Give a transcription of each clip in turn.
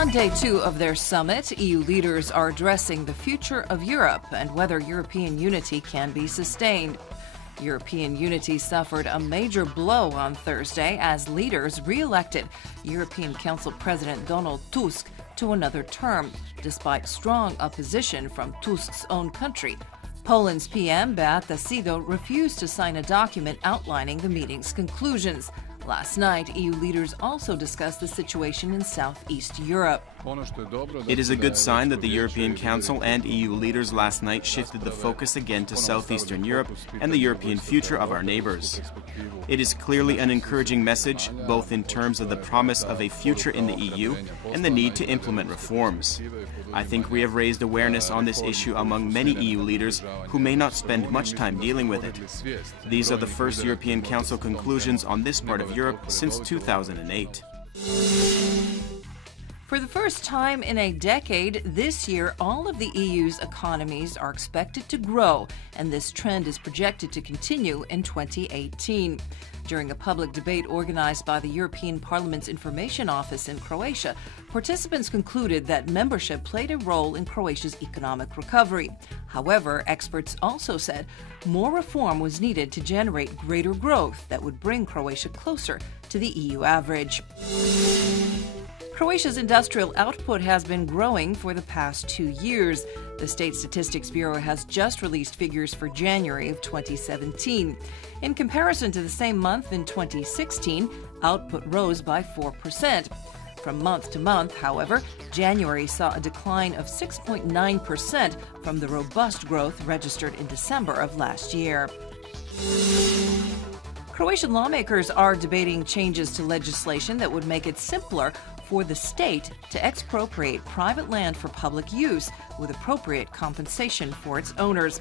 On day 2 of their summit, EU leaders are addressing the future of Europe and whether European unity can be sustained. European unity suffered a major blow on Thursday as leaders re-elected European Council President Donald Tusk to another term, despite strong opposition from Tusk's own country. Poland's PM Beata Szydło refused to sign a document outlining the meeting's conclusions. Last night, EU leaders also discussed the situation in Southeast Europe. It is a good sign that the European Council and EU leaders last night shifted the focus again to Southeastern Europe and the European future of our neighbors. It is clearly an encouraging message, both in terms of the promise of a future in the EU and the need to implement reforms. I think we have raised awareness on this issue among many EU leaders who may not spend much time dealing with it. These are the first European Council conclusions on this part of Europe since 2008. For the first time in a decade, this year all of the EU's economies are expected to grow, and this trend is projected to continue in 2018. During a public debate organized by the European Parliament's Information Office in Croatia, participants concluded that membership played a role in Croatia's economic recovery. However, experts also said more reform was needed to generate greater growth that would bring Croatia closer to the EU average. Croatia's industrial output has been growing for the past 2 years. The State Statistics Bureau has just released figures for January of 2017. In comparison to the same month in 2016, output rose by 4%. From month to month, however, January saw a decline of 6.9% from the robust growth registered in December of last year. Croatian lawmakers are debating changes to legislation that would make it simpler for the state to expropriate private land for public use with appropriate compensation for its owners.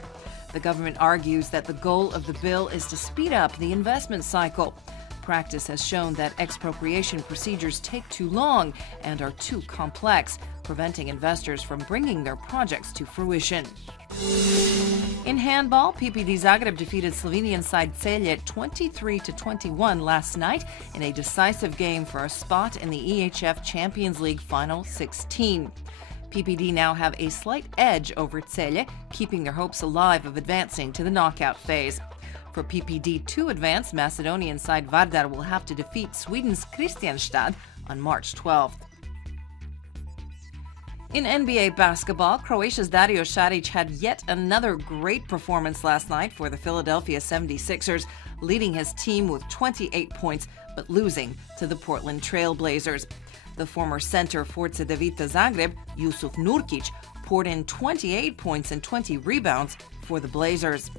The government argues that the goal of the bill is to speed up the investment cycle. Practice has shown that expropriation procedures take too long and are too complex, preventing investors from bringing their projects to fruition. In handball, PPD Zagreb defeated Slovenian side Celje 23-21 last night in a decisive game for a spot in the EHF Champions League Final 16. PPD now have a slight edge over Celje, keeping their hopes alive of advancing to the knockout phase. For PPD to advance, Macedonian side Vardar will have to defeat Sweden's Kristianstad on March 12th. In NBA basketball, Croatia's Dario Saric had yet another great performance last night for the Philadelphia 76ers, leading his team with 28 points but losing to the Portland Trail Blazers. The former center for Cedevita Zagreb, Jusuf Nurkic, poured in 28 points and 20 rebounds for the Blazers.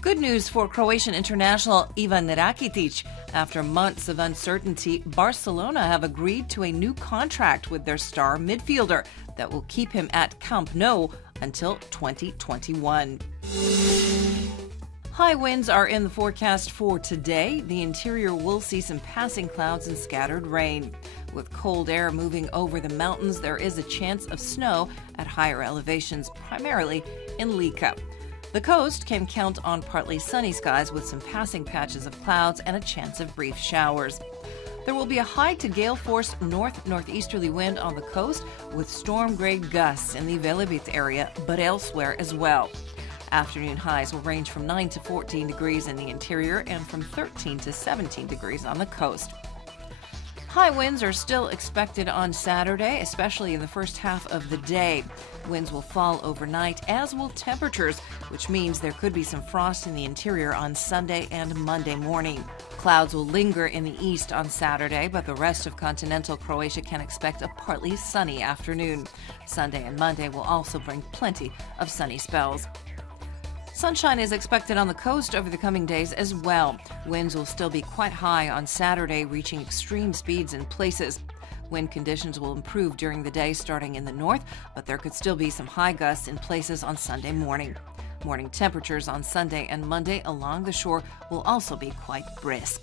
Good news for Croatian international Ivan Rakitic. After months of uncertainty, Barcelona have agreed to a new contract with their star midfielder that will keep him at Camp Nou until 2021. High winds are in the forecast for today. The interior will see some passing clouds and scattered rain. With cold air moving over the mountains, there is a chance of snow at higher elevations, primarily in Lika. The coast can count on partly sunny skies with some passing patches of clouds and a chance of brief showers. There will be a high to gale force north-northeasterly wind on the coast with storm-grade gusts in the Velebit area, but elsewhere as well. Afternoon highs will range from 9 to 14 degrees in the interior and from 13 to 17 degrees on the coast. High winds are still expected on Saturday, especially in the first half of the day. Winds will fall overnight, as will temperatures, which means there could be some frost in the interior on Sunday and Monday morning. Clouds will linger in the east on Saturday, but the rest of continental Croatia can expect a partly sunny afternoon. Sunday and Monday will also bring plenty of sunny spells. Sunshine is expected on the coast over the coming days as well. Winds will still be quite high on Saturday, reaching extreme speeds in places. Wind conditions will improve during the day starting in the north, but there could still be some high gusts in places on Sunday morning. Morning temperatures on Sunday and Monday along the shore will also be quite brisk.